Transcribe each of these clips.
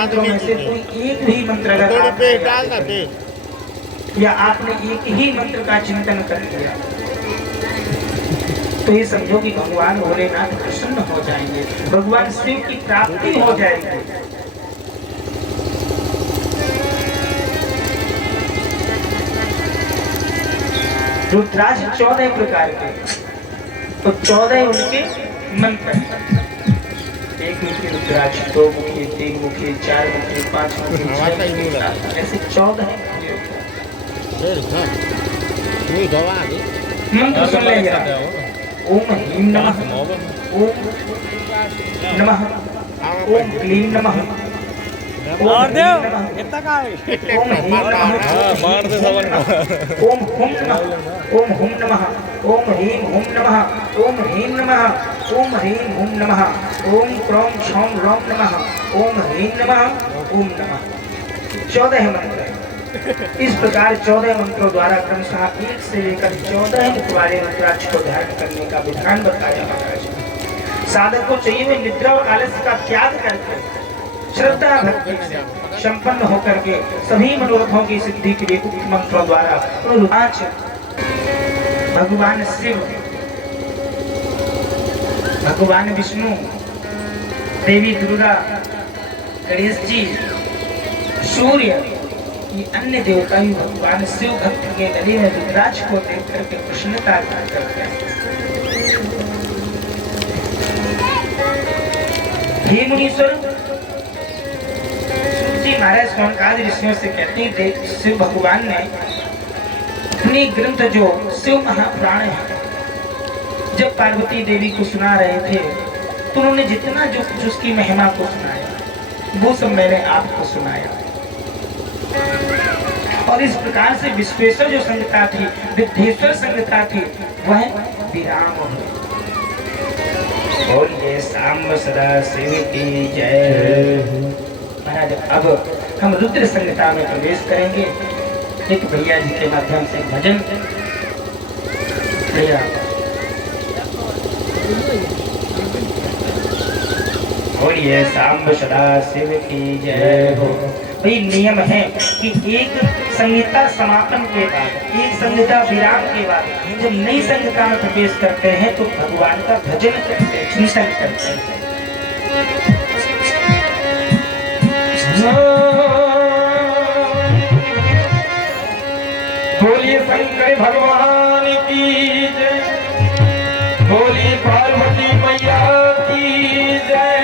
मंत्रों में से कोई एक भी मंत्र अगर आपने या आपने एक ही मंत्र का चिंतन कर लिया तो ये समझो कि भगवान भोलेनाथ प्रसन्न हो जाएंगे, भगवान शिव की प्राप्ति हो जाएगी। रुद्राक्ष 14 प्रकार के, तो 14 उनके मंत्र, एक मुखी रुद्राक्ष, 2 मुखी, 3 मुखी, 4 मुखी, 5 मुखी, ऐसे 14 मंत्र सुन लेंगे। ओम ह्रीं नमः, ओम नमः, ओम क्लीं नमः, मार दे कितना का है ओम ह्रीं नमः, मार दे सबन ओम हुम नमः, ओम हुम नमः, ओम ह्रीं हुम नमः, ओम ह्रीं नमः, ओम ह्रीं हुम नमः, ओम क्रों क्षौं रौं नमः, ओम ह्रीं नमः, ओम नमः। 14 मंत्र। इस प्रकार 14 मंत्रों द्वारा क्रमशः 1 से लेकर 14 वाले रुद्राक्ष को धारण करने का विधान बताया महाराज। साधक को चाहिए वे निद्रा और आलस्य का त्याग करके श्रद्धा भक्ति से संपन्न होकर के सभी मनोरथों की सिद्धि के लिए उक्त मंत्रों द्वारा रुद्राक्ष भगवान शिव, भगवान विष्णु, देवी दुर्गा, गणेश जी, सूर्य, ये अन्य देवता भी भगवान शिव भक्त के गले में रुद्राक्ष को देख करके प्रसन्नता करते हैं। हे मुनीश्वर, जी महाराज सोनकाद ऋषियों से कहते हैं शिव भगवान ने अपने ग्रंथ जो शिव महापुराण है जब पार्वती देवी को सुना रहे थे तो उन्होंने जितना जो कुछ उसकी महिमा को सुनाया वो सब मैंने आपको सुनाया। और इस प्रकार से विश्वेश्वर जो संगता थी, विद्येश्वर संगता थी, वह विराम हुई। बोलिए सांब सदा शिव की जय। महाराज अब हम रुद्र संगता में प्रवेश करेंगे। एक भैया जी के माध्यम से भजन। भैया बोलिए सांब सदा शिव की जय हो। भाई नियम है कि एक संहिता समापन के बाद, एक संहिता विराम के बाद जब नई संहिता में प्रवेश करते हैं तो भगवान का भजन करते हैं, चिंतन करते हैं। बोलिए शंकर भगवान की जय, बोलिए पार्वती मैया की जय।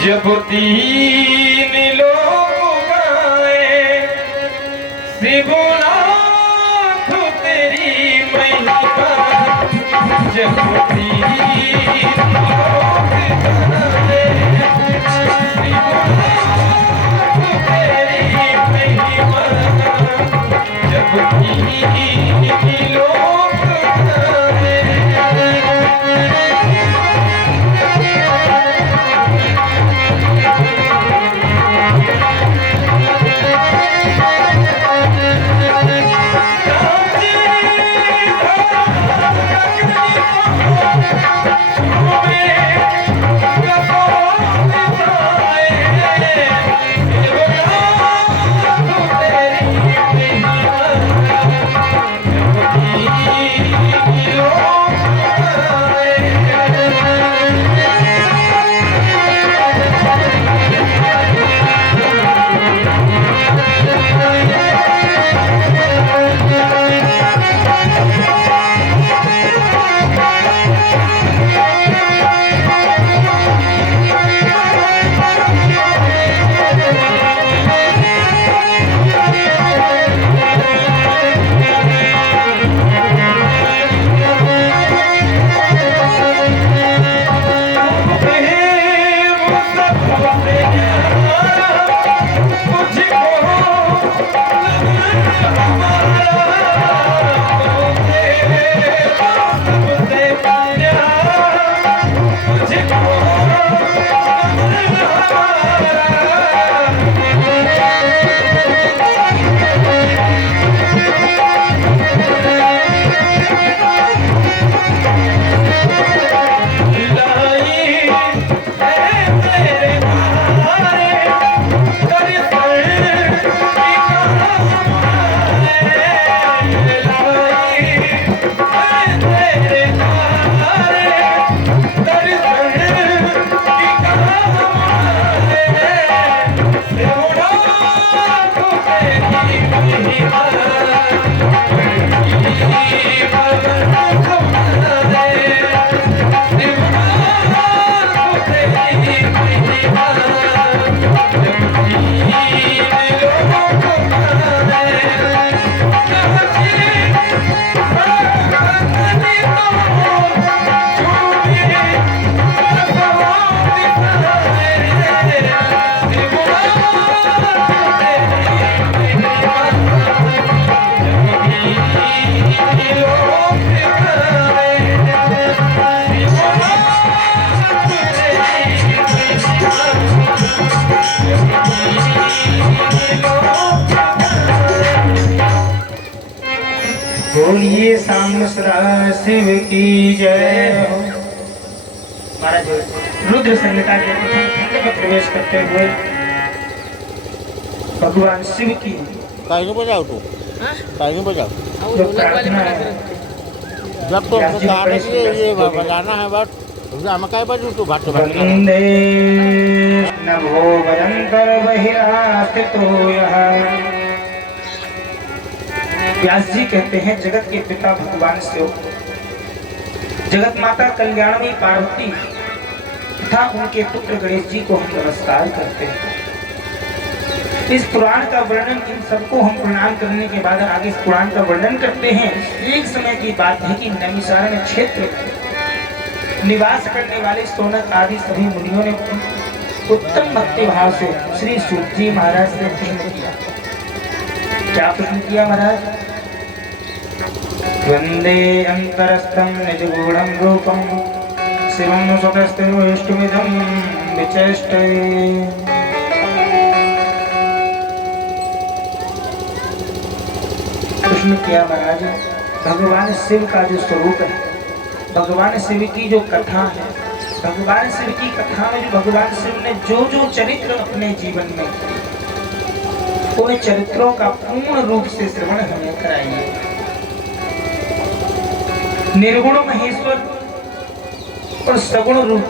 जब 3 लोग गाए शिवनाथ तेरी महिमा, जब 3 लोग गाए शिवनाथ तेरी महिमा, जब 3 लोग गाए। Oh शाम सदा शिव की जय हो। महाराज रुद्र संहिता के प्रथम खंड में प्रवेश करते हुए भगवान शिव की काही बजाव तू काही बजाव जो प्रार्थना है जब तो गाने के लिए ये बजाना है बट हमें काय बजू तू भाट वंदे नभो भयंकर बहिरास्तितो यः। व्यास जी कहते हैं जगत के पिता भगवान शिव, जगत माता कल्याणमयी पार्वती तथा उनके पुत्र गणेश जी को हम नमस्कार करते हैं। इस पुराण का वर्णन, इन सबको हम प्रणाम करने के बाद आगे इस पुराण का वर्णन करते हैं। एक समय की बात है कि नैमिषारण्य क्षेत्र में निवास करने वाले सोनक आदि सभी मुनियों ने उत्तम भक्ति भाव से श्री सूत जी महाराज से प्रश्न किया। क्या प्रश्न किया महाराज? वंदे अंतरस्थम निजगूढ़ं रूपं शिवं स्वतस्तिष्ठमिदं विचेष्टे। प्रश्न किया महाराज, भगवान शिव का जो स्वरूप है, भगवान शिव की जो कथा है, भगवान शिव की कथा में जो भगवान शिव ने जो जो चरित्र अपने जीवन में, उन चरित्रों का पूर्ण रूप से श्रवण हमें कराइए। निर्गुण महेश्वर और सगुण रूप,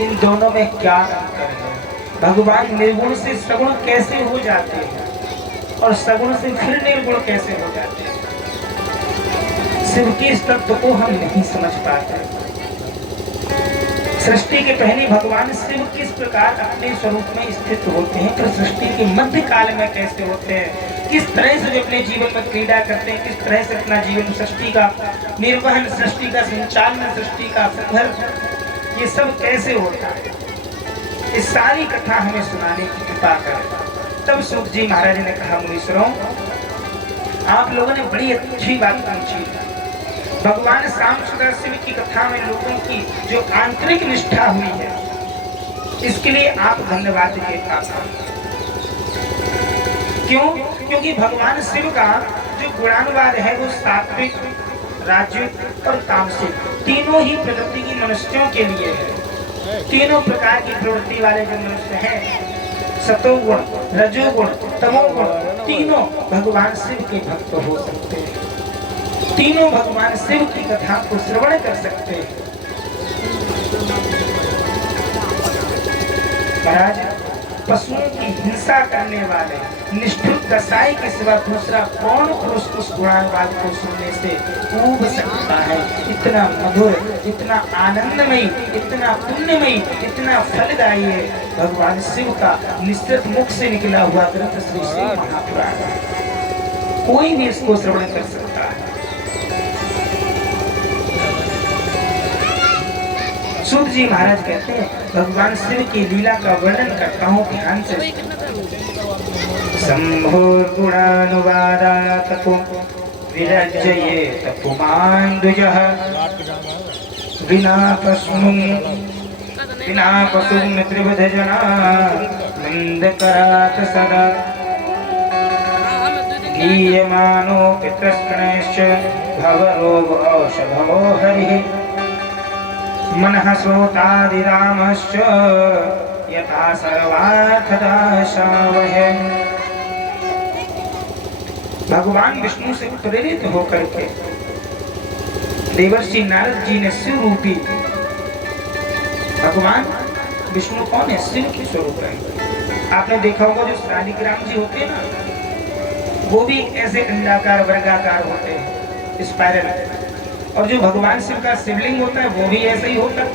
इन दोनों में क्या अंतर है? भगवान निर्गुण से सगुण कैसे हो जाते हैं और सगुण से फिर निर्गुण कैसे हो जाते हैं? शिव के इस तत्व को हम नहीं समझ पाते। सृष्टि के पहले भगवान शिव किस प्रकार अपने स्वरूप में स्थित होते हैं, फिर सृष्टि के मध्य काल में कैसे होते हैं, किस तरह से वे अपने जीवन में क्रीड़ा करते हैं, किस तरह से अपना जीवन, सृष्टि का निर्वहन, सृष्टि का संचालन, सृष्टि का संघर्ष, ये सब कैसे होता है, इस सारी कथा हमें सुनाने की कृपा करें। तब सूत जी महाराज ने कहा, मुनीश्वरों, आप लोगों ने बड़ी अच्छी बात पूछी। भगवान शाम सुंदर शिव की कथा में लोगों की जो आंतरिक निष्ठा हुई है, इसके लिए आप धन्यवाद के पात्र। क्यों? क्योंकि भगवान शिव का जो गुणानुवाद है वो सात्विक, राजसिक और तामसिक तीनों ही प्रकृति की मनुष्यों के लिए है। तीनों प्रकार की प्रवृत्ति वाले जो मनुष्य हैं, सतोगुण, रजोगुण, तमोगुण, तीनों भगवान शिव के भक्त हो सकते हैं। तीनों भगवान शिव की कथा को श्रवण कर सकते हैं। महाराज, पशुओं की हिंसा करने वाले निष्ठुर कसाई के सिवा दूसरा कौन पुरुष उस गुणानुवाद को सुनने से ऊब सकता है? इतना मधुर, इतना आनंदमयी, इतना पुण्यमयी, इतना फलदायी है भगवान शिव का निश्चित मुख से निकला हुआ ग्रंथ श्री शिव महापुराण। कोई भी इसको श्रवण कर सकता है। सूत जी महाराज कहते हैं, भगवान शिव की लीला का वर्णन करता हूँ, ध्यान से। शंभोर गुणानुवादात् विरज्येत पुमान् द्विजः विना पशुं त्रिविध जना नंदकरात् सदा गीयमानो पितृष्णश्च भवरोग औषधो हरिः मनः श्रोतादिरामश्च यथा सर्वार्थदाशावहे। भगवान विष्णु से प्रेरित होकर के देवर्षि नारद जी ने शिव रूपी, भगवान विष्णु कौन है? शिव के स्वरूप है। आपने देखा होगा जो शालिग्राम जी होते हैं ना, वो भी ऐसे अंडाकार वर्गाकार होते हैं, स्पाइरल। और जो भगवान शिव का शिवलिंग होता है वो भी ऐसे ही होता है।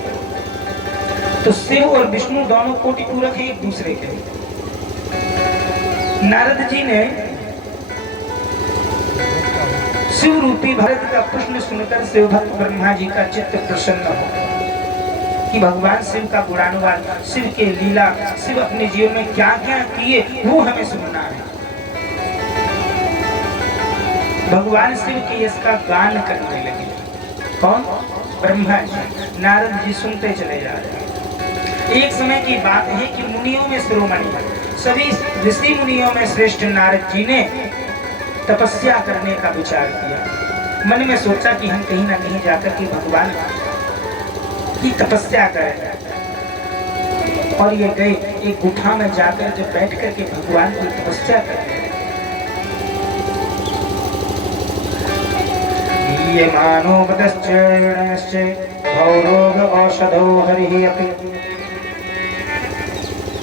तो शिव और विष्णु दोनों कोटि पूरक हैं एक दूसरे के लिए। नारद जी ने शिव रूपी भरत का प्रश्न सुनकर शिव भक्त ब्रह्मा जी का चित्त प्रसन्न हो कि भगवान शिव का गुणानुवाद, शिव के लीला, शिव अपने जीवन में क्या क्या किए वो हमें सुनना है। भगवान शिव के इसका गान करने लगे। कौन? ब्रह्मा जी। नारद जी सुनते चले जा रहे हैं। एक समय की बात है कि मुनियों में शिरोमणि, सभी ऋषि मुनियों में श्रेष्ठ नारद जी ने तपस्या करने का विचार किया। मन में सोचा कि हम कहीं ना कहीं जाकर के भगवान की तपस्या करें। और ये गए एक गुफा में जाकर के बैठ करके भगवान की तपस्या करें। ये मानो बदश्चरणश्च भवरोग औषधो हरिः अपि।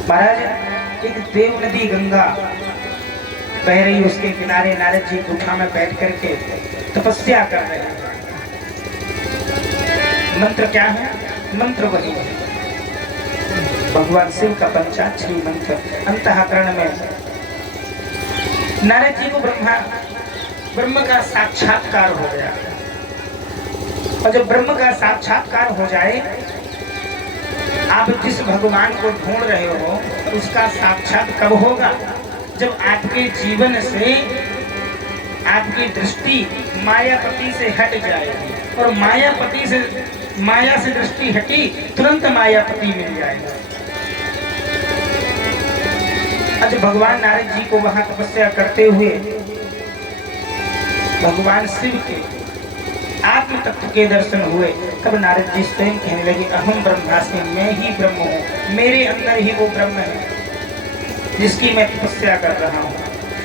महाराज एक देव नदी गंगा बह रही, उसके किनारे नारद जी गुफा में बैठ करके तपस्या कर रहे हैं। मंत्र क्या है? मंत्र वही है भगवान शिव का पंचाक्षरी मंत्र। अंतःकरण में नारद जी को ब्रह्म का साक्षात्कार हो गया। और जब ब्रह्म का साक्षात्कार हो जाए, आप जिस भगवान को ढूंढ रहे हो उसका साक्षात कब होगा? जब आपके जीवन से आपकी दृष्टि मायापति से हट जाएगी। और माया से दृष्टि हटी, तुरंत मायापति मिल जाएगा। आज भगवान नारद जी को वहां तपस्या करते हुए भगवान शिव के आत्म तत्व के दर्शन हुए। तब नारद जी स्वयं कहने लगे, अहम ब्रह्मास्मि, मैं ही ब्रह्म हूँ, मेरे अंदर ही वो ब्रह्म है जिसकी मैं तपस्या कर रहा हूँ।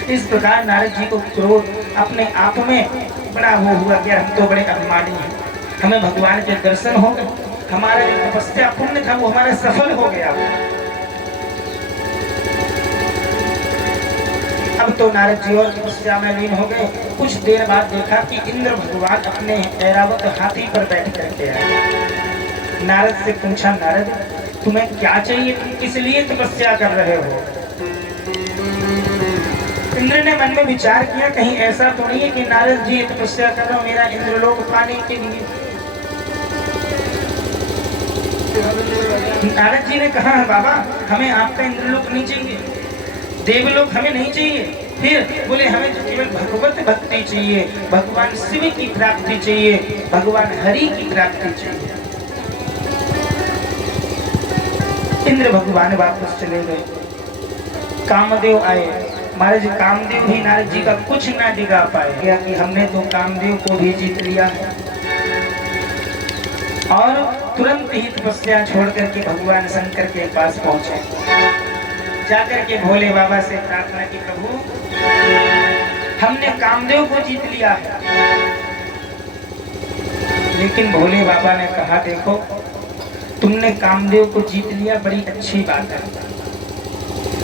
इस प्रकार नारद जी को क्रोध अपने आप में बड़ा वो हुआ कि हम तो बड़े अभिमानी हैं, हमें भगवान के दर्शन हो गए, हमारा जो तपस्या पुण्य था वो हमारा सफल हो गया। अब तो नारद जी और तपस्या में लीन हो गए। कुछ देर बाद देखा कि इंद्र भगवान अपने ऐरावत हाथी पर बैठ करके आए। नारद से पूछा, नारद तुम्हें क्या चाहिए, तुम किस लिए तपस्या कर रहे हो? इंद्र ने मन में विचार किया, कहीं ऐसा तो नहीं है कि नारद जी तपस्या कर रहे हो मेरा इंद्रलोक पाने के लिए। नारद जी ने कहा, बाबा हमें आपका इंद्रलोक नहीं चाहिए, देवलोक हमें नहीं चाहिए। फिर बोले, हमें तो केवल भगवत भक्ति चाहिए, भगवान शिव की प्राप्ति चाहिए, भगवान हरि की प्राप्ति चाहिए। इंद्र भगवान वापस चले गए। कामदेव आए। महाराज कामदेव भी नारद जी का कुछ ना डिगा पाए, क्या कि हमने तो कामदेव को भी जीत लिया है। और तुरंत ही तपस्या छोड़ करके भगवान शंकर के पास पहुंचे। जाकर के भोले बाबा से प्रार्थना की, प्रभु हमने कामदेव को जीत लिया है। लेकिन भोले बाबा ने कहा, देखो तुमने कामदेव को जीत लिया, बड़ी अच्छी बात है,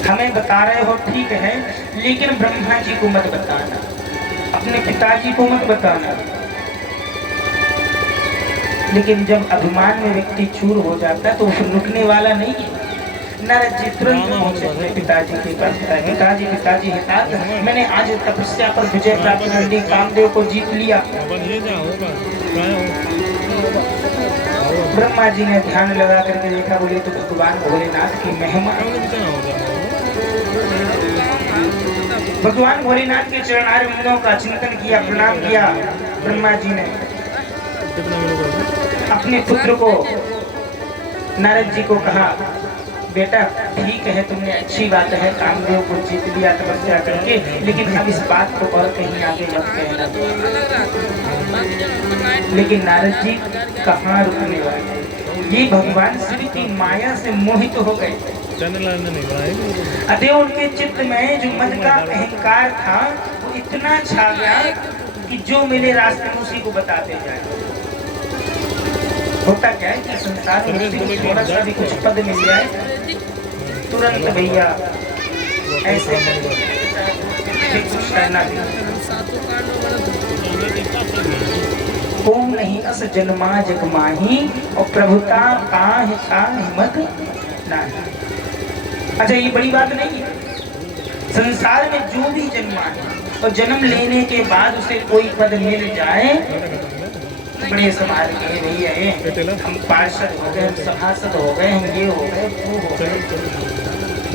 हमें बता रहे हो ठीक है, लेकिन ब्रह्मा जी को मत बताना, अपने पिताजी को मत बताना। लेकिन जब अभिमान में व्यक्ति चूर हो जाता है तो फिर रुकने वाला नहीं है। नारद जी तुरंत पहुंचे अपने पिताजी के पास। पिताजी मैंने आज तपस्या पर विजय प्राप्त कर ली, कामदेव को जीत लिया। ब्रह्मा जी ने ध्यान लगा करके देखा, बोले तो भगवान भोलेनाथ की महिमा। भगवान भोलेनाथ के चरणारविंदों का चिंतन किया, प्रणाम किया। ब्रह्मा जी ने अपने पुत्र को नारद जी को कहा, बेटा ठीक है, तुमने अच्छी बात है, कामदेव को जीत लिया तपस्या करके, लेकिन अब इस बात को और कहीं आगे मत कहना। लेकिन नारद जी कहाँ रुकने वाले, ये भगवान शिव की माया से मोहित हो गए। अतः उनके चित्त में जो मन का अहंकार था वो इतना छा गया कि जो मिले रास्ते में उसी को बताते जाए। होता क्या है कि संसार में थोड़ा सा भी कुछ पद मिल जाए, तुरंत भैया ऐसे कुछ करना। ओम नहीं अस जन्मा जग माही और प्रभुता काहे का हिम्मत नाही। अच्छा ये बड़ी बात नहीं है, संसार में जो भी जन्मा है और जन्म लेने के बाद उसे कोई पद मिल जाए, बड़े समाज के भैया हम पार्षद हो गए, हम सभासद हो गए, हम ये हो गए, वो हो गए।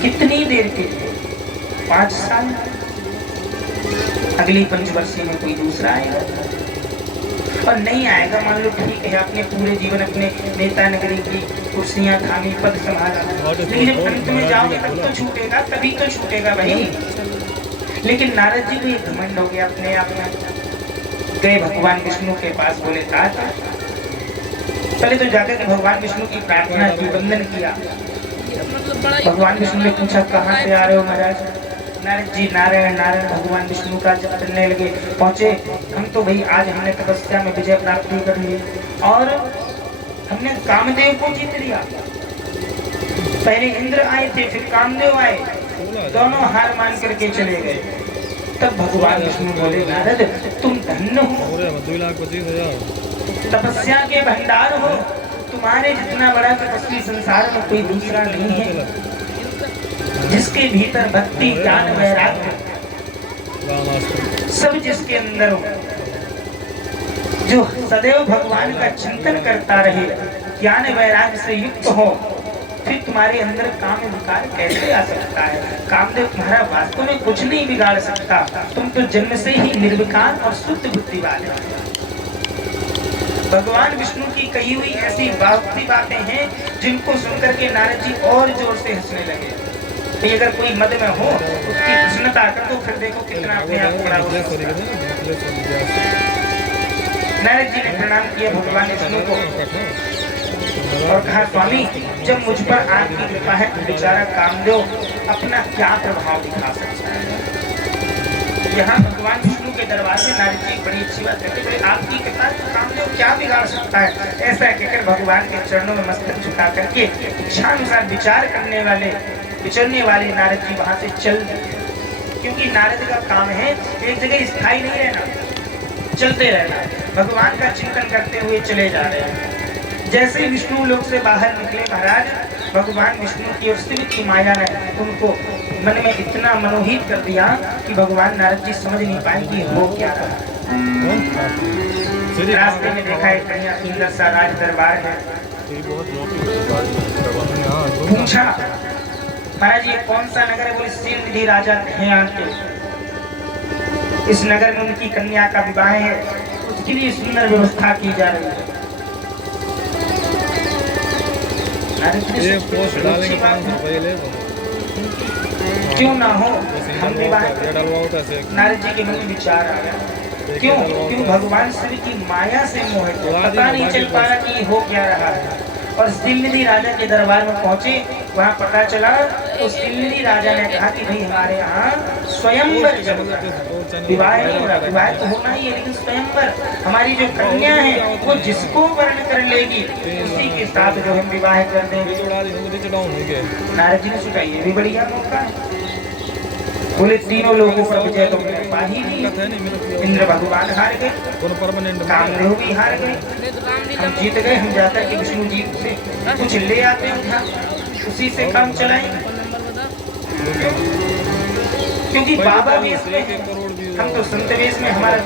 कितनी देर के लिए? 5 साल। अगली पंचवर्षीय में कोई दूसरा आएगा और नहीं आएगा, मान लो ठीक है, अपने पूरे जीवन अपने नेता नगरी की कुर्सियां थामी, पद संभाला, लेकिन जब अंत में जाओगे तब तो छूटेगा, तभी तो छूटेगा भाई। लेकिन नारद जी को ये घमंड हो गया अपने आप में। गए भगवान विष्णु के पास, बोले तात पहले तो जाकर के भगवान विष्णु की प्रार्थना की, वंदन किया। भगवान विष्णु ने पूछा कहाँ से आ रहे हो महाराज? नारद जी नारायण नारायण भगवान विष्णु का जप करने लगे। पहुंचे, हम तो भाई आज हमने तपस्या में विजय प्राप्ति कर ली और हमने कामदेव को जीत लिया। पहले इंद्र आए थे, फिर कामदेव आए, दोनों हार मान करके चले गए। तब भगवान विष्णु बोले नारद तुम धन्य हो, तपस्या के भंडार हो, तुम्हारे जितना बड़ा तपस्वी संसार में कोई दूसरा नहीं है, जिसके भीतर भक्ति ज्ञान वैराग्य सब जिसके अंदर हो, जो सदैव भगवान का चिंतन करता रहे, ज्ञान वैराग्य से युक्त हो, फिर तुम्हारे अंदर काम विकार कैसे आ सकता है? कामदेव तुम्हारा वास्तव में कुछ नहीं बिगाड़ सकता, तुम तो जन्म से ही निर्विकार और शुद्ध बुद्धि वाले हो। भगवान विष्णु की कही हुई ऐसी बाहुती बातें हैं जिनको सुनकर के नारद जी और जोर से हंसने लगे। तो अगर कोई मद में हो उसकी प्रसन्नता कर दो, फिर देखो कितना अपने आप बड़ा हो। नारद जी ने प्रणाम किया भगवान विष्णु को और कहा स्वामी जब मुझ पर आपकी कृपा है तो बेचारा कामदेव अपना क्या प्रभाव दिखा सकता है। यहाँ भगवान विष्णु के दरबार में नारद जी बड़ी अच्छी बात कहते बोले आपकी कृपा तो कामदेव क्या बिगाड़ सकता है। ऐसा कहकर भगवान के चरणों में मस्तक झुका करके इच्छानुसार विचार करने वाले विचरने वाले नारद जी वहां से चल दिए। क्योंकि नारद का काम है एक जगह स्थायी नहीं रहना, चलते रहना, भगवान का चिंतन करते हुए चले जा रहे हैं। जैसे विष्णु लोक से बाहर निकले महाराज, भगवान विष्णु की और शिव की माया ने उनको मन में इतना मनोहित कर दिया कि भगवान नारद जी समझ नहीं पाए कि हो क्या रहा। रास्ते में देखा एक बढ़िया सुंदर सा राज दरबार है। पूछा महाराज ये कौन सा नगर है? बोले सिंधी राजा थे यहाँ के, इस नगर में उनकी कन्या का विवाह है, उसके लिए सुंदर व्यवस्था की जा रही है। ये पोस्ट डालेंगे 500 रुपये ले क्यों ना हो हम विवाह। नारद जी के मन में विचार आ गया क्यों क्यों भगवान शिव की माया से मोहित, पता नहीं चल पा रहा कि हो क्या रहा है। और सिंधी राजा के दरबार में पहुंचे, वहाँ पता चला तो सिंधी राजा ने कहा कि भाई हमारे यहाँ स्वयंवर चलता है, विवाह नहीं हो रहा, विवाह तो होना ही है लेकिन स्वयंवर, हमारी जो कन्या है वो जिसको वर्ण कर लेगी उसी के साथ जो हम विवाह कर देंगे। नारद जी ने सोचा ये भी बढ़िया मौका है। बोले तीनों लोगों पर विजय तो पा ही नहीं, इंद्र भगवान हार गए, कामदेव भी हार गए, हम जीत गए। हम जाकर के विष्णु जी से कुछ ले आते हैं, उसी से काम चलाएंगे। क्योंकि बाबा वेश में हम तो संत वेश में हमारा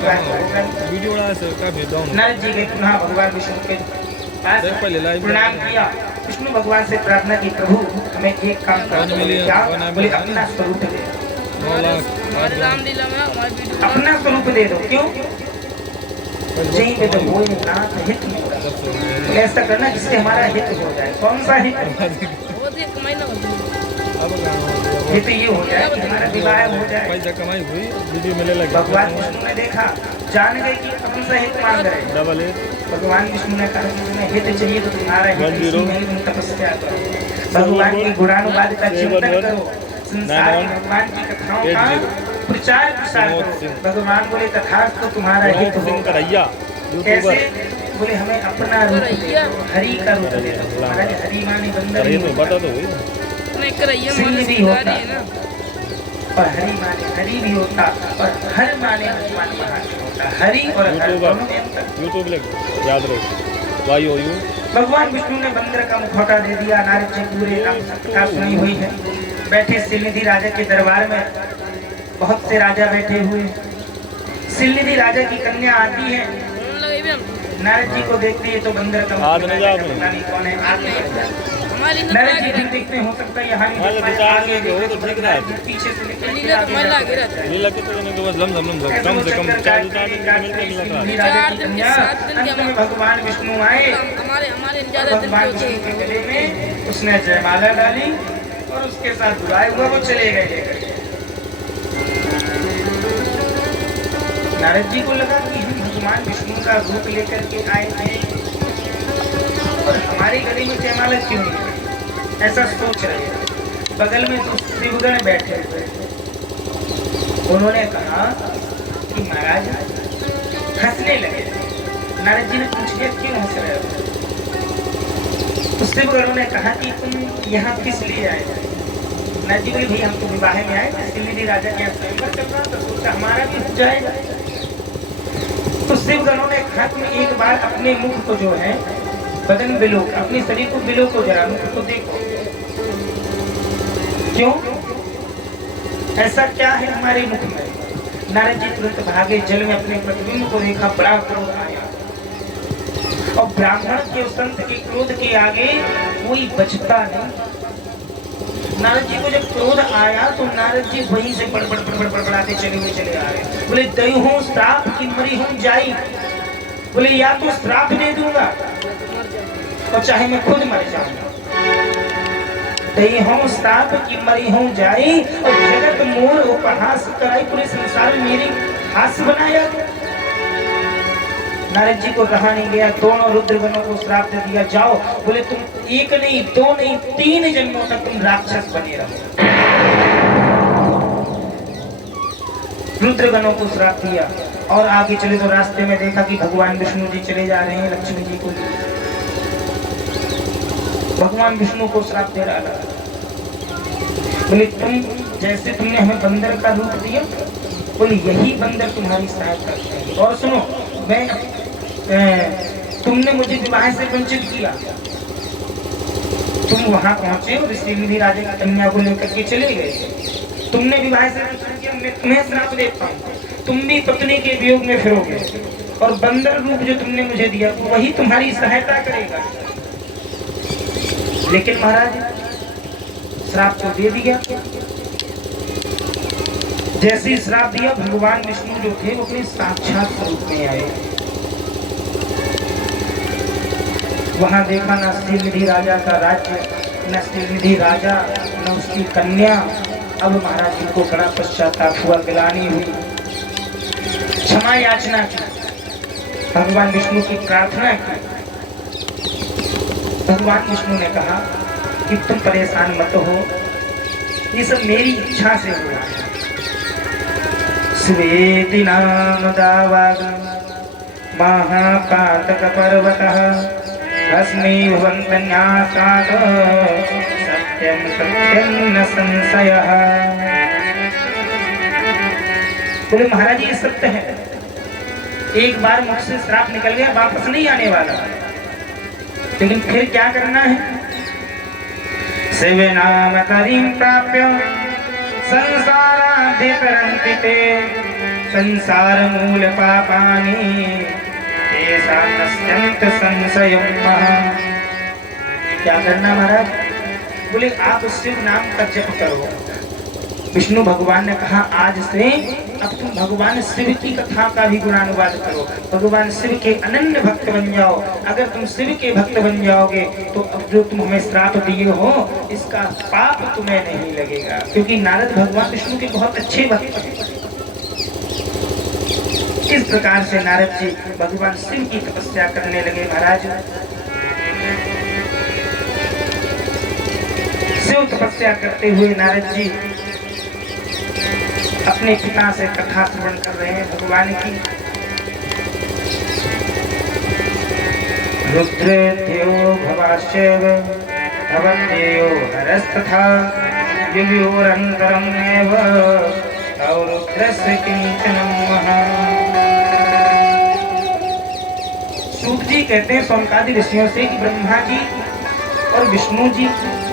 नारद जी गए पुनः भगवान विष्णु के पास, प्रणाम किया, विष्णु भगवान से प्रार्थना की प्रभु हमें एक काम करना, बोले अपना स्वरूप दे, अपना स्वरूप दे दो। क्यों? यहीं पे तो कोई नाथ हित नहीं होगा, ऐसा करना जिससे हमारा हित हो जाए। कौन सा हित? हित ये हो जाए कि हमारा विवाह हो जाए। भगवान विष्णु ने देखा, जान गए कि कौन सा हित मांग रहे। भगवान विष्णु ने कहा तुम्हें हित चाहिए तो तुम्हारा हित नहीं, तुम तपस्या करो, भगवान की गुणानुवाद का चिंतन करो, संसार में भगवान की कथाओं का प्रचार प्रसार करो। भगवान बोले तथास्तु तो तुम्हारा हित होगा। कैसे? बोले हमें अपना रूप दे दो, हरि का रूप दे दो। तुम्हारा हरि माने बंदर ही होता, सिंह भी होता और हरि माने हरि भी होता और हर माने भगवान महान होता। हरि और हर दोनों में अंतर। याद रहो भगवान विष्णु ने बंदर का मुखौटा दे दिया। नारद जी पूरे कथा सुनी हुई है। बैठे सिलनिधि राजा के दरबार में बहुत से राजा बैठे हुए। सिलनिधि राजा की कन्या आती है, नारद जी को देखती है तो बंदर का पता नहीं कौन है, आगे नारद जी देखते हो सकता है यहाँ आगे पीछे से भगवान विष्णु आए, भगवान विष्णु के गले में उसने जयमाला डाली और उसके साथ बुलाए हुआ वो चले गए। नारद जी को लगा कि हम भगवान विष्णु का रूप लेकर के आए थे और हमारे गले में जयमाला क्यों नहीं? ऐसा सोच रहे हैं। बगल में तो शिवगण बैठे हुए थे। उन्होंने कहा कि महाराज, हंसने लगे। नारद जी ने पूछ लिया क्यों हंस रहे हो? तो शिवगणों ने कहा कि तुम यहाँ किस लिए आए? नारद जी बोले भाई हम तो विवाह में आए थे, सिलनिधि राजा के यहाँ स्वयंवर चल रहा था, सोचा हमारा भी हो जाएगा। तो शिवगणों ने कहा तुम एक बार अपने मुख को जो है बदन बिलो, अपने शरीर को बिलो को जरा, मुख को देखो। क्यों? ऐसा क्या है हमारे मुख में? नारद जी तुरंत भागे, जल में अपने प्रतिबिंब को देखा, बड़ा क्रोध आया। और ब्राह्मण के संत के क्रोध के आगे कोई बचता नहीं। नारद जी को जब क्रोध आया तो नारद जी वहीं से बड़बड़ाते चले आ रहे। बोले दई हूँ श्राप की मरी हूँ जाई। बोले या तो श्राप दे दूंगा और चाहे मैं खुद मर जाऊंगा। दई हूँ श्राप की मरी हूँ जाई और जगत मोर उपहास कराई, पूरे संसार में मेरी हास्य बनाया। नारद जी को कहा नहीं गया, दोनों रुद्रगणों को श्राप दे दिया, जाओ। बोले तुम एक नहीं, दो नहीं, 3 जन्मों तक तुम राक्षस बने रहो। रुद्रगणों को श्राप दिया और आगे चले तो रास्ते में देखा कि भगवान विष्णु जी चले जा रहे हैं लक्ष्मी जी को। भगवान विष्णु को श्राप दे रहा था। बोले तुम जैसे तुमने हमें बंदर का रूप दिया, बोले यही बंदर तुम्हारी सहायता करेगी। और सुनो, मैं तुमने मुझे विवाह से वंचित किया। तुम वहां पहुंचे और सिलनिधि राजा की कन्या को लेकर के चले गए। तुमने विवाह से वंचित किया, मैं तुम्हें श्राप देता हूँ, तुम भी पत्नी के वियोग में फिरोगे और बंदर रूप जो तुमने मुझे दिया वही तुम्हारी सहायता करेगा। लेकिन महाराज श्राप तो दे दिया। जैसे ही श्राप दिया, भगवान विष्णु जो थे वो अपने साक्षात स्वरूप में आए। वहां देखा न सिलनिधि राजा का राज्य, न सिलनिधि राजा, न उसकी कन्या। अब महाराज जी को बड़ा पश्चाताप हुआ, गिलानी हुई, क्षमा याचना की, भगवान विष्णु की प्रार्थना की। भगवान विष्णु ने कहा कि तुम परेशान मत हो, ये सब मेरी इच्छा से हुआ है। स्वेति नाम दावागं महापातक पर्वतः अस्मि भवन्तन्यासात् सत्यं सत्यं न संशयः। बोले महाराज ये सत्य है, एक बार मुख से श्राप निकल गया, वापस नहीं आने वाला। लेकिन फिर क्या करना है? शिव नाम करीं प्राप्य संसाराधिकरन्ति ते संसार मूल पापानि तेषां नश्यन्ति संशयं महः। क्या करना महाराज? बोले आप शिव नाम का जप करो। विष्णु भगवान ने कहा आज से अब तुम भगवान शिव की कथा का भी गुणानुवाद करो, भगवान शिव के अनन्य भक्त बन जाओ। अगर तुम शिव के भक्त बन जाओगे तो अब जो तुम हमें श्राप दिए हो इसका पाप तुम्हें नहीं लगेगा, क्योंकि नारद भगवान विष्णु के बहुत अच्छे भक्त हैं। इस प्रकार से नारद जी भगवान शिव की तपस्या करने लगे। महाराज शिव तपस्या करते हुए नारद जी अपने पिता से कथा श्रवण कर रहे हैं भगवान की। रुद्रेभ्यो भवाश्चैव भवद्भ्यो हरस्तथा युगयोरन्तरमेव तौ रुद्रस्य किंचनं महः। सूत जी कहते हैं सौनकादि ऋषियों से कि ब्रह्मा जी और विष्णु जी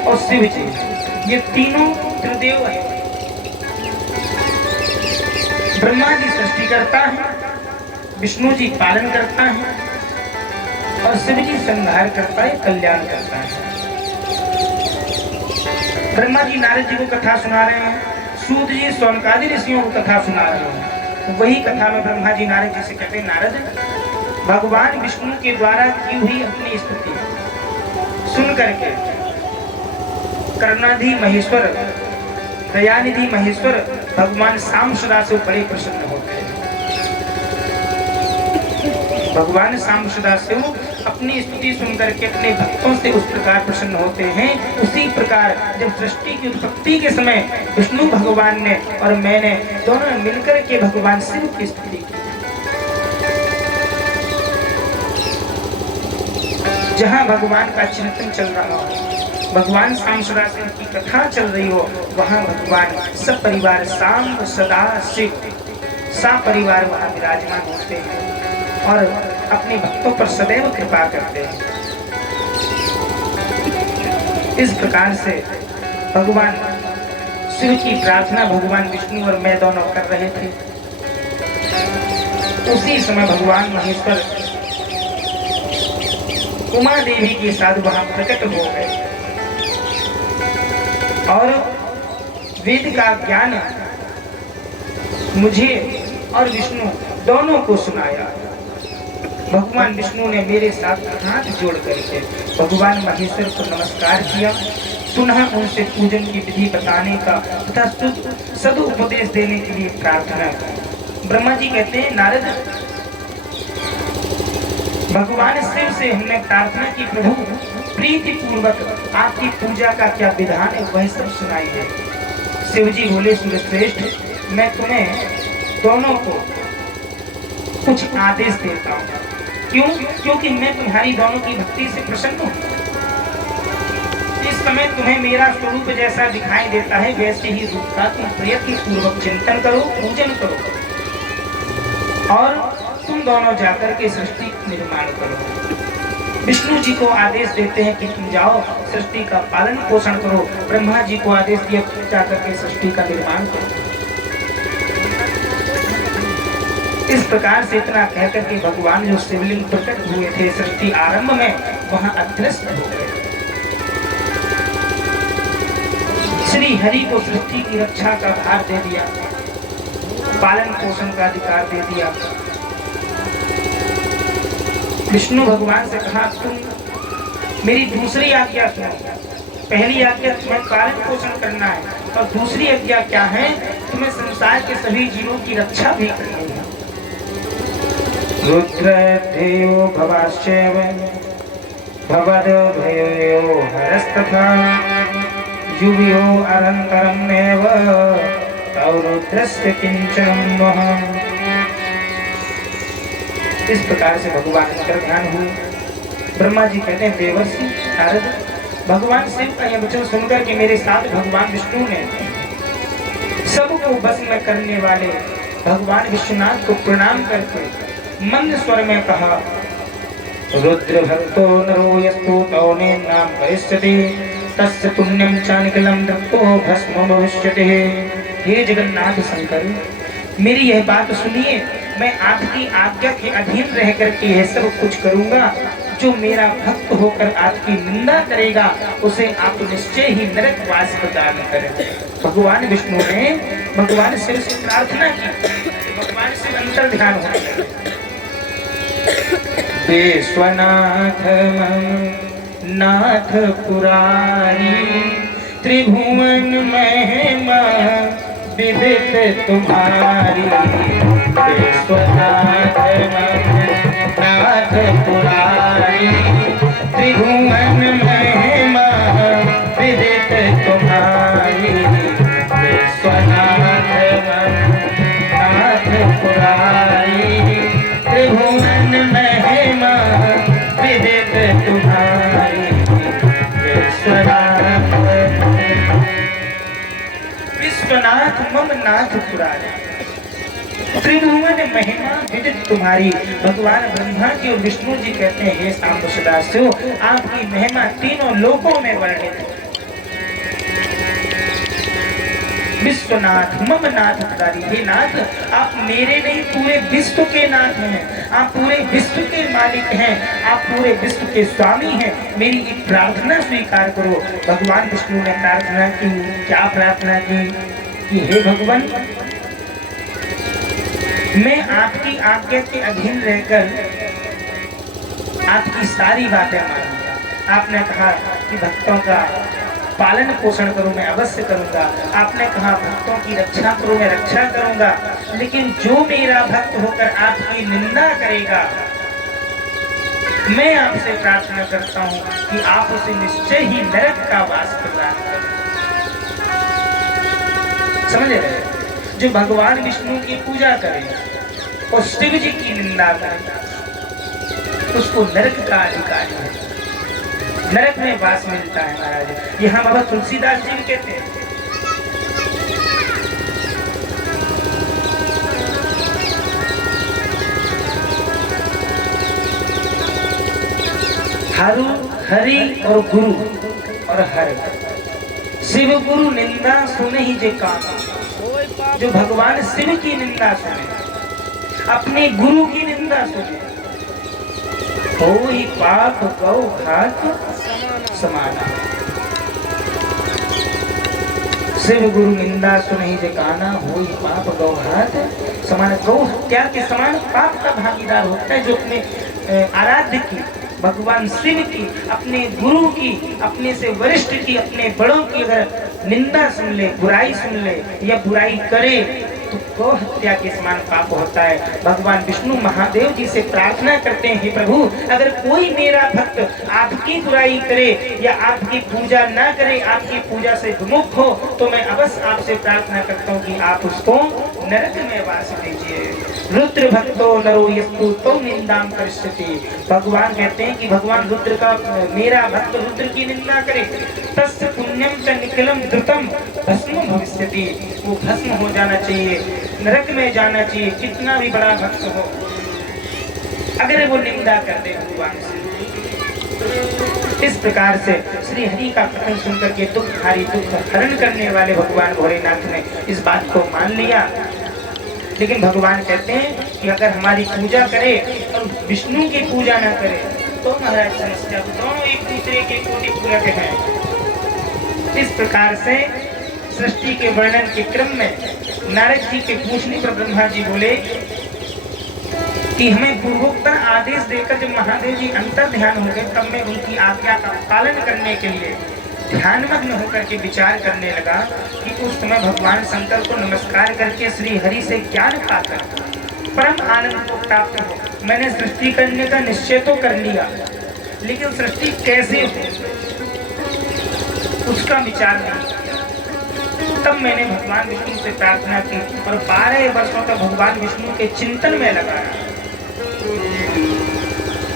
और शिव जी ये तीनों त्रिदेव हैं। ब्रह्मा जी सृष्टि करता है, विष्णु जी पालन करता है और शिव जी संहार करता है, कल्याण करता है। ब्रह्मा जी नारद जी को कथा सुना रहे हैं, सूत जी सौनकादि ऋषियों को कथा सुना रहे हैं। वही कथा में ब्रह्मा जी नारद जी से कहते हैं, नारद भगवान विष्णु के द्वारा की हुई अपनी स्तुति सुन करके करुणाधि महेश्वर, दयानिधि महेश्वर भगवान शाम सदा से बड़े प्रसन्न होते हैं। भगवान शाम सदाशिव अपनी स्तुति सुनकर के अपने भक्तों से उस प्रकार प्रसन्न होते हैं। उसी प्रकार जब सृष्टि की उत्पत्ति के समय विष्णु भगवान ने और मैंने दोनों मिलकर के भगवान शिव की स्तुति की। जहाँ भगवान का चिंतन चल रहा हो, भगवान शाम सदाशिव की कथा चल रही हो, वहाँ भगवान सब परिवार शाम सदा शिव सा परिवार वहाँ विराजमान होते हैं और अपने भक्तों पर सदैव कृपा करते हैं। इस प्रकार से भगवान शिव की प्रार्थना भगवान विष्णु और मैं दोनों कर रहे थे। उसी समय भगवान महेश्वर उमा देवी के साथ वहां प्रकट हो गए और वेद का ज्ञान मुझे और विष्णु दोनों को सुनाया। भगवान विष्णु ने मेरे साथ हाथ जोड़ करके भगवान महेश्वर को नमस्कार किया। पुनः उनसे पूजन की विधि बताने का तथा सदुपदेश देने के लिए प्रार्थना की। ब्रह्मा जी कहते हैं, नारद, भगवान शिव से हमने प्रार्थना की, प्रभु प्रीति पूर्वक आपकी पूजा का क्या विधान है वह सब सुनाइए। शिव जी बोले, सूर्यश्रेष्ठ, मैं तुम्हें दोनों को कुछ आदेश देता हूँ। क्यों? क्योंकि मैं तुम्हारी दोनों की भक्ति से प्रसन्न हूँ। इस समय तुम्हें मेरा स्वरूप जैसा दिखाई देता है वैसे ही रूप का तुम प्रयत्न पूर्वक चिंतन करो, पूजन करो और तुम दोनों जाकर के सृष्टि निर्माण करो। विष्णु जी को आदेश देते हैं कि तुम जाओ सृष्टि का पालन पोषण करो। ब्रह्मा जी को आदेश दिया जाकर के सृष्टि का निर्माण करो। इस प्रकार से इतना कहकर के भगवान जो शिवलिंग प्रकट हुए थे सृष्टि आरंभ में, वहां अदृश्य हो गए। श्री हरि को सृष्टि की रक्षा का भार दे दिया, पालन पोषण का अधिकार दे दिया। विष्णु भगवान से कहा, तुम मेरी दूसरी आज्ञा सुनो। पहली आज्ञा तुम्हें पालन पोषण करना है और दूसरी आज्ञा क्या है? तुम्हें संसार के सभी जीवों की रक्षा भी करनी है। रुद्र देव भवाश्चैव भवदभयो हरस्तथा युवयो अनन्तरं नैव तौ रुद्रस्य किंचन वहम्। इस प्रकार से भगवान का ध्यान हुए। ब्रह्मा जी कहते हैं, देवर्षि नारद, भगवान शिव का यह वचन सुनकर के मेरे साथ भगवान विष्णु ने सबको बस में करने वाले भगवान विश्वनाथ को प्रणाम करके मंद स्वर में कहा, रुद्र भक्तो नरो यस्तु तौने नाम भविष्यति तस्य पुण्यम चानिकलम दत्तो भस्म भविष्यति। हे जगन्नाथ शंकर, मेरी यह बात सुनिए। मैं आपकी आज्ञा के अधीन रह करके यह सब कुछ करूंगा। जो मेरा भक्त होकर आपकी निंदा करेगा उसे आप निश्चय ही नरकवास प्रदान करें। भगवान विष्णु ने भगवान शिव से प्रार्थना की। भगवान शिव अंतर ध्यान हो विश्वनाथ नाथ पुरारी त्रिभुवन महिमा विदित तुम्हारी। विश्वनाथ नाथ पुरारी त्रिभुवन महिमा विदित तुम्हारी। विश्वनाथ नाथ पुरारी त्रिभुवन महिमा विदित तुम्हारी। विश्वनाथ मम नाथ पुरारी त्रिभुवन महिमा विदित तुम्हारी। भगवान ब्रह्मा जी और विष्णु जी कहते हैं, हे शाम सदाशिव, आपकी महिमा तीनों लोकों में वर्णित है। विश्वनाथ मम नाथ पुरारी, हे नाथ, आप मेरे नहीं पूरे विश्व के नाथ हैं। आप पूरे विश्व के मालिक हैं। आप पूरे विश्व के स्वामी हैं। मेरी एक प्रार्थना स्वीकार करो। भगवान विष्णु ने प्रार्थना की। क्या प्रार्थना की? कि हे भगवान, मैं आपकी आज्ञा के अधीन रहकर आपकी सारी बातें मानूंगा। आपने कहा कि भक्तों का पालन पोषण करूं, मैं अवश्य करूंगा। आपने कहा भक्तों की रक्षा करो, मैं रक्षा करूंगा। लेकिन जो मेरा भक्त होकर आपकी निंदा करेगा मैं आपसे प्रार्थना करता हूँ कि आप उसे निश्चय ही नरक का वास प्रदान करें। समझ रहे? जो भगवान विष्णु की पूजा करे और शिव जी की निंदा करे उसको नरक का अधिकारी है, नरक में वास मिलता है महाराज। यहाँ बाबा तुलसीदास जी भी कहते हैं हरु हरि और गुरु और हर शिव गुरु निंदा सुने ही जे काम। जो भगवान शिव की निंदा सुने, अपने गुरु की निंदा सुने, हो ही पाप गौ घात समाना। शिव गुरु निंदा सुनहि जे काना, हो ही पाप गौ घात समान। गौ हत्या के समान पाप का भागीदार होता है जो अपने आराध्य की, भगवान शिव की, अपने गुरु की, अपने से वरिष्ठ की, अपने बड़ों की अगर निंदा सुन ले, बुराई सुन ले या बुराई करे तो गौ हत्या के समान पाप होता है। भगवान विष्णु महादेव जी से प्रार्थना करते हैं, हे प्रभु अगर कोई मेरा भक्त आपकी बुराई करे या आपकी पूजा ना करे, आपकी पूजा से विमुख हो, तो मैं अवश्य आपसे प्रार्थना करता हूँ कि आप उसको नरक में वास दीजिए। रुद्र भक्तो नरो यस्तु तो निंदाम करिष्यति। भगवान कहते हैं कि भगवान रुद्र का, मेरा भक्त रुद्र की निंदा करे, तस्य पुण्यम च निखिलम द्रुतम भस्म भविष्यति। वो भस्म हो जाना चाहिए, नरक में जाना चाहिए, कितना भी बड़ा भक्त हो अगर वो निंदा कर दे भगवान से। इस प्रकार से श्री हरि का कथन सुनकर के दुखहारी, दुख हरण करने वाले भगवान भोलेनाथ ने इस बात को मान लिया। लेकिन भगवान कहते हैं कि अगर हमारी पूजा करे और विष्णु की पूजा ना करे तो महाराज समस्या, दोनों एक दूसरे के कोटि पूरक हैं। इस प्रकार से सृष्टि के वर्णन के क्रम में नारद जी के पूछने पर ब्रह्मा जी बोले कि हमें पूर्वोक्तर आदेश देकर जब महादेव जी अंतर ध्यान हो गए तब मैं उनकी आज्ञा का पालन करने के लिए ध्यानमग्न होकर के विचार करने लगा कि उस समय भगवान शंकर को नमस्कार करके श्री हरि से ज्ञान पाकर परम आनंद को प्राप्त हो। मैंने सृष्टि करने का निश्चय तो कर लिया, लेकिन सृष्टि कैसे हो उसका विचार नहीं। तब मैंने भगवान विष्णु से प्रार्थना की और 12 वर्षों तक भगवान विष्णु के चिंतन में लगाया।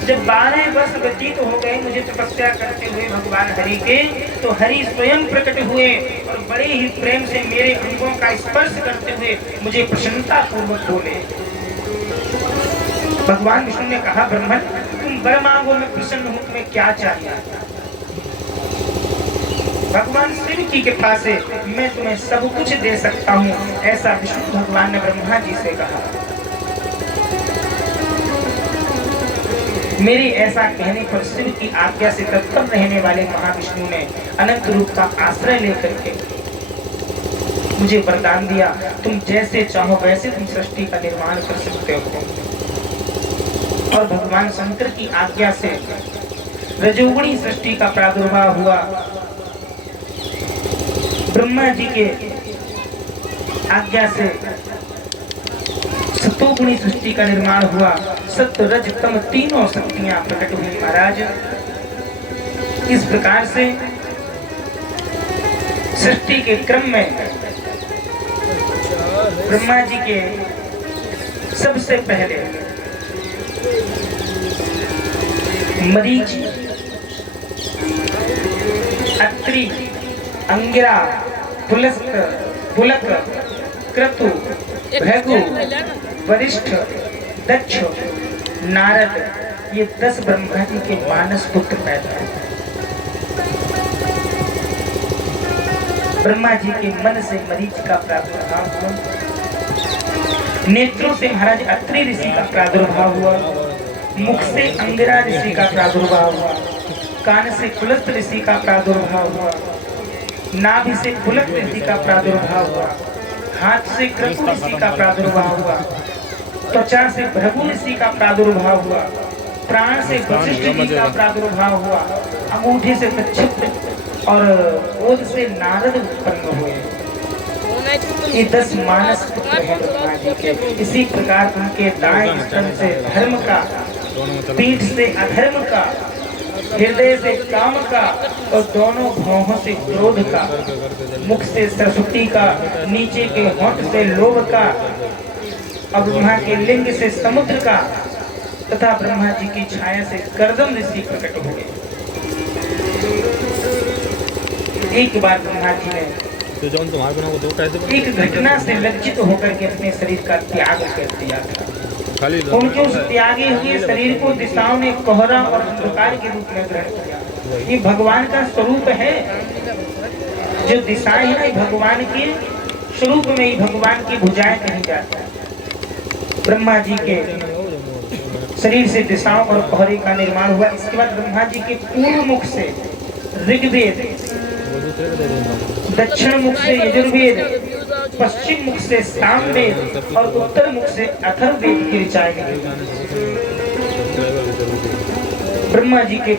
जब 12 वर्ष व्यतीत हो गए मुझे तपस्या करते हुए भगवान हरि के, तो हरि स्वयं प्रकट हुए और बड़े ही प्रेम से मेरे अंगों का स्पर्श करते हुए मुझे प्रसन्नता पूर्वक बोले। भगवान विष्णु ने कहा, ब्रह्मन तुम वर मांगो, मैं प्रसन्न हूँ, तुम्हें क्या चाहिए? भगवान शिव की कृपा से मैं तुम्हें सब कुछ दे सकता हूँ, ऐसा विष्णु भगवान ने ब्रह्मा जी से कहा। मेरे ऐसा कहने पर शिव की आज्ञा से तत्पर रहने वाले महाविष्णु ने अनंत रूप का आश्रय लेकर के मुझे वरदान दिया, तुम जैसे चाहो वैसे तुम सृष्टि का निर्माण कर सकते हो। और भगवान शंकर की आज्ञा से रजोगुणी सृष्टि का प्रादुर्भाव हुआ। ब्रह्मा जी के आज्ञा से सतोगुणी सृष्टि का निर्माण हुआ। सत्य रज तम तीनों शक्तियां प्रकट हुई महाराज। इस प्रकार से सृष्टि के क्रम में ब्रह्मा जी के सबसे पहले मरीचि, अत्रि, अंगिरा, पुलक, क्रतु, भृगु, वरिष्ठ, दक्ष, नारद, ये 10 ब्रह्मा जी के मानस पुत्र पैदा हुए। ब्रह्मा जी के मन से मरीच का प्रादुर्भाव हुआ, नेत्रों से महाराज अत्रि ऋषि का प्रादुर्भाव हुआ, मुख से अंगिरा ऋषि का प्रादुर्भाव हुआ, कान से पुलस्त ऋषि का प्रादुर्भाव हुआ, नाभि से पुलक ऋषि का प्रादुर्भाव हुआ, हाथ से क्रतु ऋषि का प्रादुर्भाव हुआ, त्वचा से भृगु ऋषि का प्रादुर्भाव हुआ, प्राण से वशिष्ठ जी का प्रादुर्भाव हुआ, अंगूठे से कच्छप और ओद से नारद उत्पन्न हुए। ये 10 मानस पुत्र हैं ब्रह्मा जी के। इसी प्रकार उनके दाएं स्तन से धर्म का पीठ से अधर्म का, हृदय से काम का और दोनों भौहों से क्रोध का, मुख से सरस्वती का, नीचे के होंठ से लोभ का, और ब्रह्मा के लिंग से समुद्र का, तथा ब्रह्मा जी की छाया से कर्दम ऋषि प्रकट हो गए। एक बार ब्रह्मा जी ने एक घटना से लज्जित होकर के अपने शरीर का त्याग कर दिया था। उनके उस त्यागे हुए शरीर को दिशाओं ने कोहरा और अंधकार के रूप में ग्रहण किया। ये भगवान का स्वरूप है। जो दिशाएं है ना, भगवान के स्वरूप में ही भगवान की भुजाएं कही जाती है। ब्रह्मा जी के शरीर से दिशाओं और कोहरे का निर्माण हुआ। इसके बाद ब्रह्मा जी के पूर्व मुख से ऋग्वेद, दक्षिण मुख से यजुर्वेद, पश्चिम मुख से सामवेद और उत्तर मुख से अथर्ववेद की ऋचाएं निकली। ब्रह्मा जी के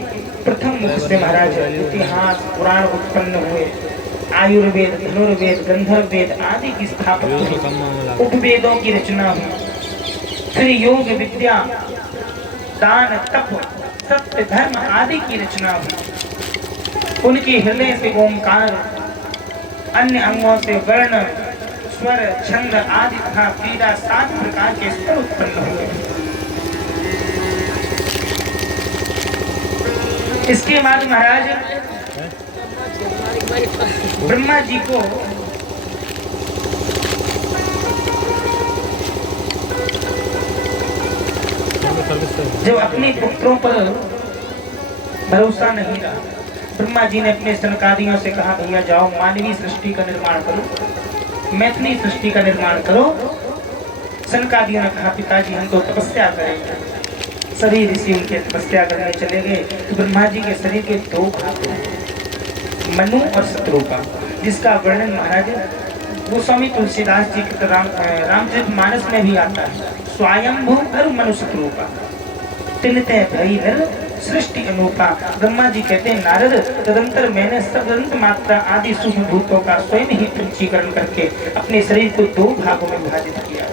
प्रथम मुख से महाराज इतिहास पुराण उत्पन्न हुए। आयुर्वेद, धनुर्वेद, गंधर्व वेद आदि की स्थापना हुई। उपवेदों की रचना हुई। फिर योग विद्या, दान, तप, सत्य, धर्म आदि की रचना हुई। उनके हृदय से ओंकार, अन्य अंगों से वर्ण, स्वर, छंद आदि तथा पीड़ा 7 प्रकार के स्वर उत्पन्न हुए। इसके बाद महाराज ब्रह्मा जी को जब अपने पुत्रों पर भरोसा नहीं रहा, ब्रह्मा जी ने अपने सनकादियों से कहा, भैया जाओ मानवीय सृष्टि का निर्माण करो, मैथिली सृष्टि का निर्माण करो। सनकादियों ने कहा, पिताजी हम तो तपस्या करेंगे। सभी ऋषि उनके तपस्या करने चले गए। तो ब्रह्मा जी के शरीर के 2 भाग हैं, मनु और शत्रुपा, जिसका वर्णन महाराज गोस्वामी तुलसीदास जी के रामचरितमानस में भी आता है। स्वयंभू और मनु शत्रुपा तिनते भई नर सृष्टि अनूपा। ब्रह्मा जी कहते हैं, नारद तदंतर मैंने सदंत मात्रा आदि सूक्ष्म भूतों का स्वयं ही पंचीकरण करके अपने शरीर को 2 भागों में विभाजित किया।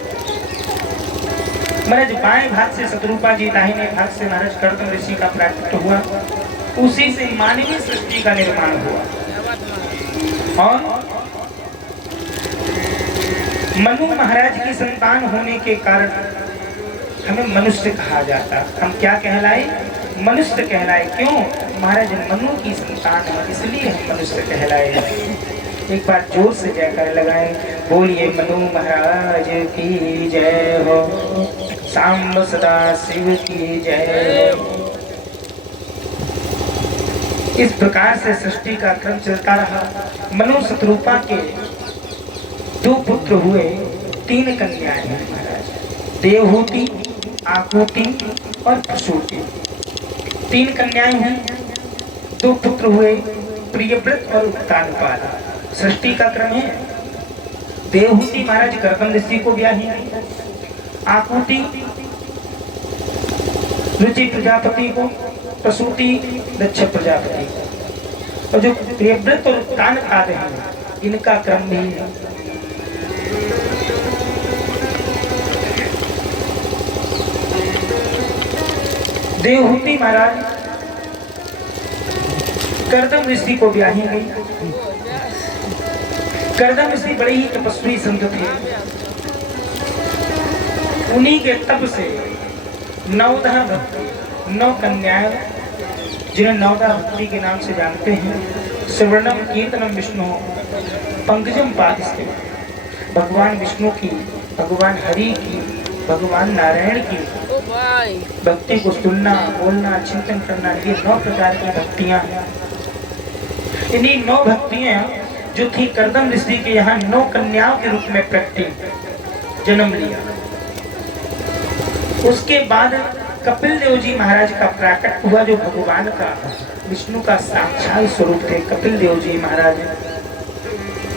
महाराज बाएं भाग से शत्रुपा जी, दाहिने भाग से महाराज कर्दम ऋषि का प्राकट्य हुआ। उसी से मानवीय सृष्टि का निर्माण हुआ। और मनु महाराज की संतान होने के कारण हमें मनुष्य कहा जाता। हम क्या कहलाए? मनुष्य कहलाए। क्यों? महाराज मनु की संतान है, इसलिए हम मनुष्य कहलाए। एक बार जोर से जयकार लगाएं, बोलिए मनु महाराज की जय हो, सांब सदा शिव की जय हो। इस प्रकार से सृष्टि का क्रम चलता रहा। मनु शत्रुपा के 2 पुत्र हुए, 3 कन्याएं हैं महाराज, देवहूति, आकुति और प्रसूति। 3 कन्याएं हैं, 2 पुत्र हुए, प्रियव्रत और उत्तानपाद। सृष्टि का क्रम है, देवहूति महाराज कर्दम ऋषि को ब्याही, आकुति रुचि प्रजापति को, प्रसूति दक्ष प्रजापति को, और जो प्रियव्रत और उत्तानपाद हैं इनका क्रम भी है। देवहूति महाराज कर्दम ऋषि को ब्याही गई। कर्दम ऋषि बड़े ही तपस्वी संत थे। उन्हीं के तप से 9 भक्ति, 9 कन्याएं, जिन्हें 9 भक्ति के नाम से जानते हैं, श्रवणम कीर्तनम विष्णु पंकजम पादिस्ते, भगवान विष्णु की, भगवान हरि की, भगवान नारायण की भक्ति को सुनना, बोलना, चिंतन करना, ये 9 प्रकार की भक्तियां हैं। इन्हीं 9 भक्तियां जो थी कर्दम ऋषि के यहाँ 9 कन्याओं के रूप में प्रकटी, जन्म लिया। उसके बाद कपिल देव जी महाराज का प्राकट हुआ, जो भगवान का, विष्णु का साक्षात स्वरूप थे। कपिल देव जी महाराज,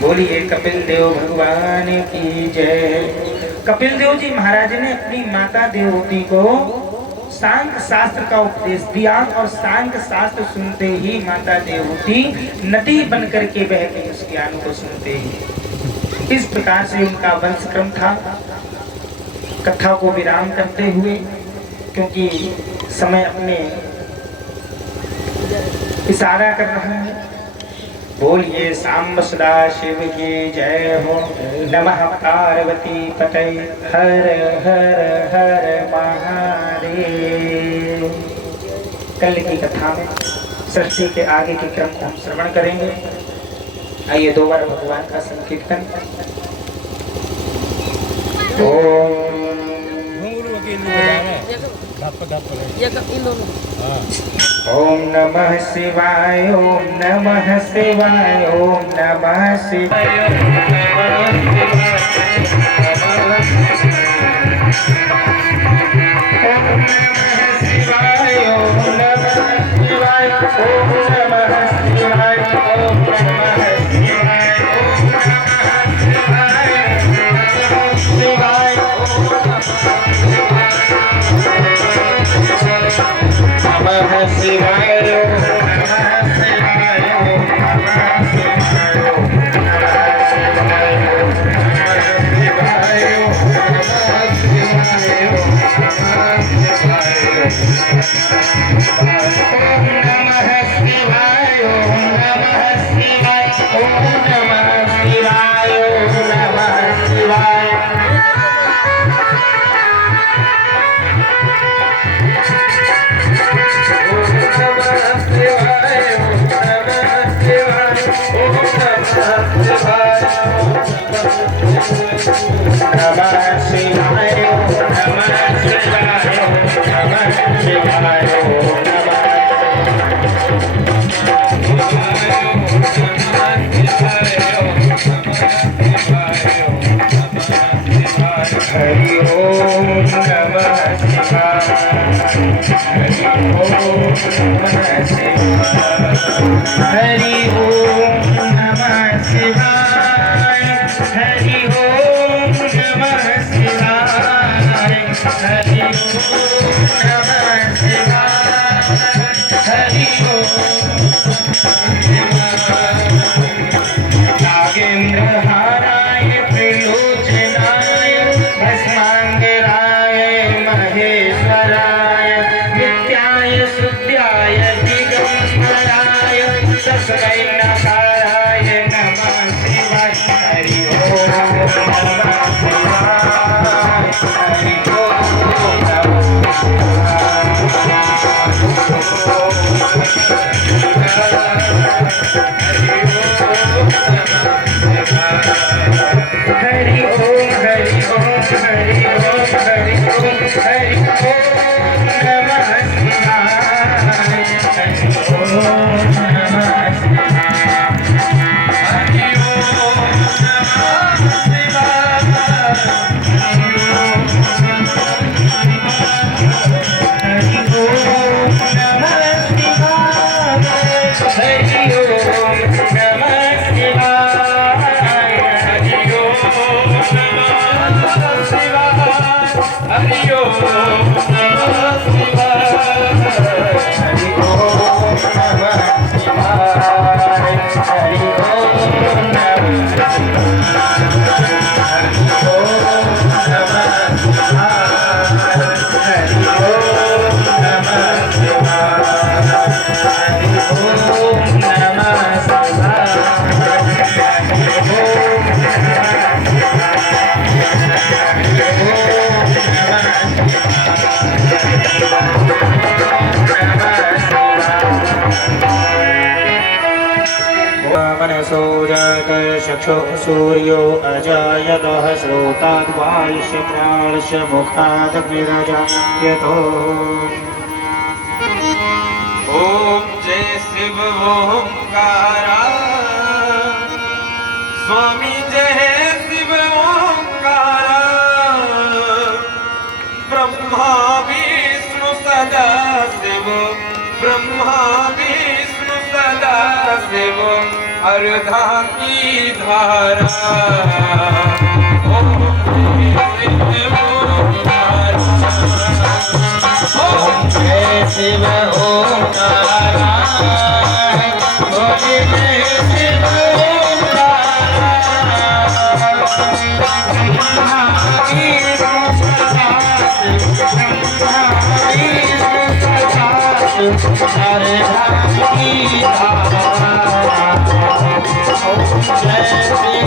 बोलिए कपिल देव भगवान की जय। कपिल देव जी महाराज ने अपनी माता देवहूति को सांख्य शास्त्र का उपदेश दिया, और सांख्य शास्त्र सुनते ही माता देवहूति नदी बन करके बह गई उस ज्ञान को सुनते ही। इस प्रकार से उनका वंशक्रम था। कथा को विराम करते हुए, क्योंकि समय अपने इशारा कर रहा है। बोलिए सांब सदा शिव की जय हो। नमः पार्वती पतये हर हर हर महादेव। कल की कथा में सृष्टि के आगे के क्रम को हम श्रवण करेंगे। आइए दो बार भगवान का संकीर्तन। ओम नमः शिवाय ओम नमः शिवाय ओम नमः शिवाय ओम नमः शिवाय ओम नमः शिवाय ओम नमः शिवाय ओम नमः शिवाय ओम नमः शिवाय नमः शिवाय हरि ओम नमः शिवाय हरि ओम नमः शिवाय हरि ओम नमः शिवाय हरि ओम नमः शिवाय हरि ओम नमः शिवाय हरि ओम नागेंद्र हाराय त्रिलोचनाय भस्मांगराय महेश्वराय नित्याय शुद्धाय दिगंबराय तस्मै नकाराय नमः शिवाय हरि ओम नमः शिवाय हरि ओम नमः हरि ओम हरि ओम हरि ओम हरि ओम हरि ओम नमः शिवाय हरि ओम नमः हरि ओम नमः शिवाय हरि ओम हरि ओम नमः शिवाय हरि ओम नमः चक्षु सूर्यो अजायतः श्रोताद्वायुष्य प्राणस्य मुखादग्निरजायतो। ओम जय शिव ओंकारा स्वामी जय शिव ओंकारा ब्रह्मा विष्णु सदा शिव ब्रह्मा विष्णु सदा शिव अर्धा की धारा। ओम जय शिव ओंकारा ओम जय शिव ओंकारा हरे राम की धारा ओम जय श्री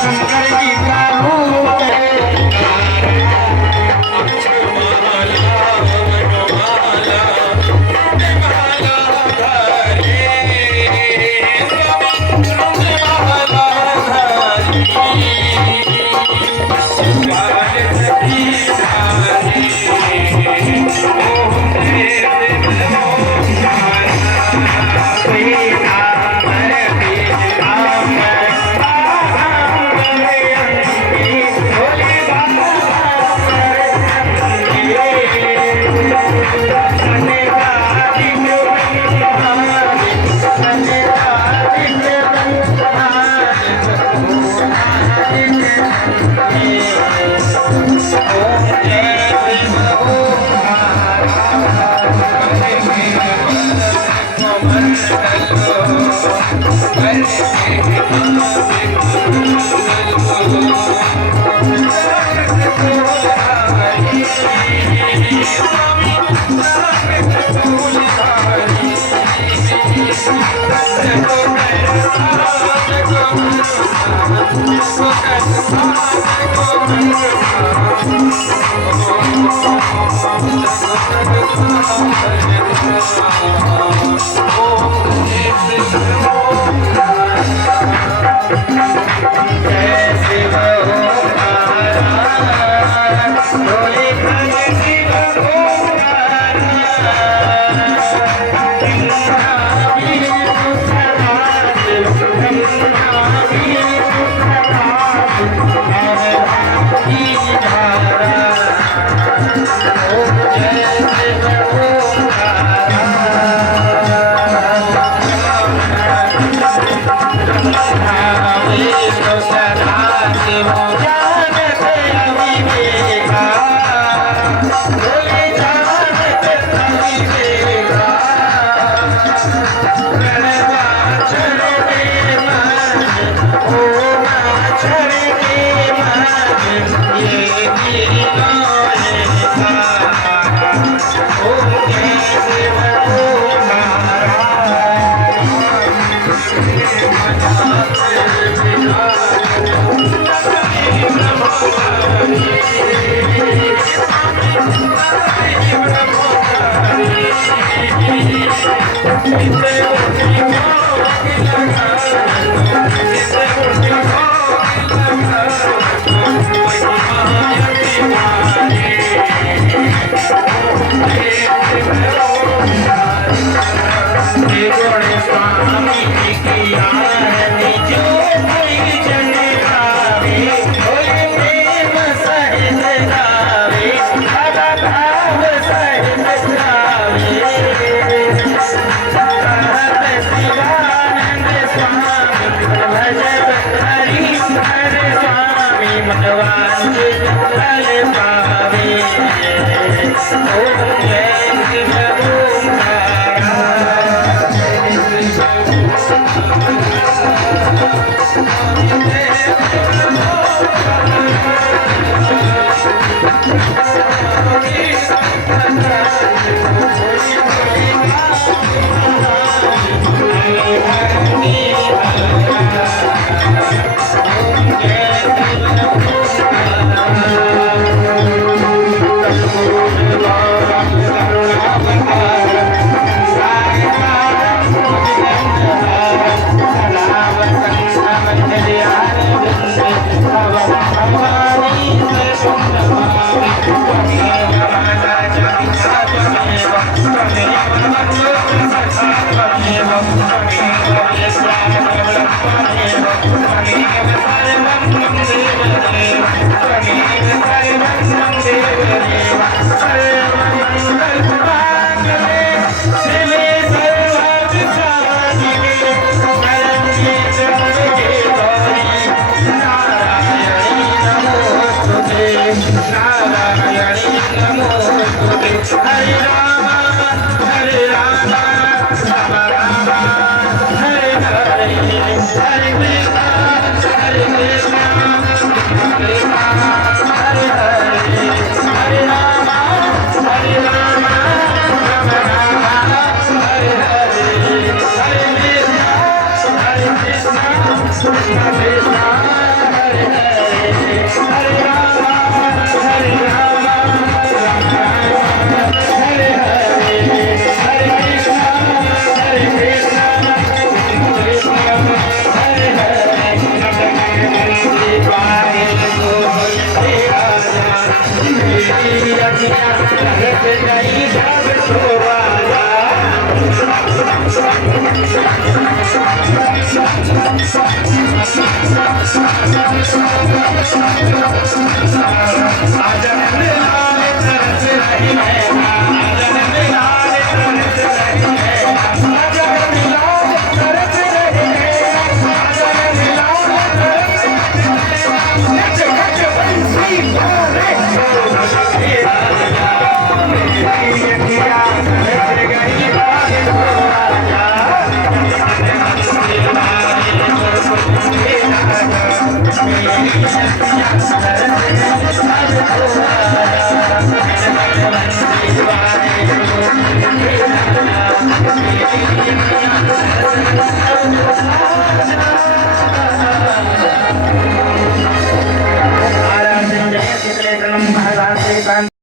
शंकर जी का रूप Bye. Thank you.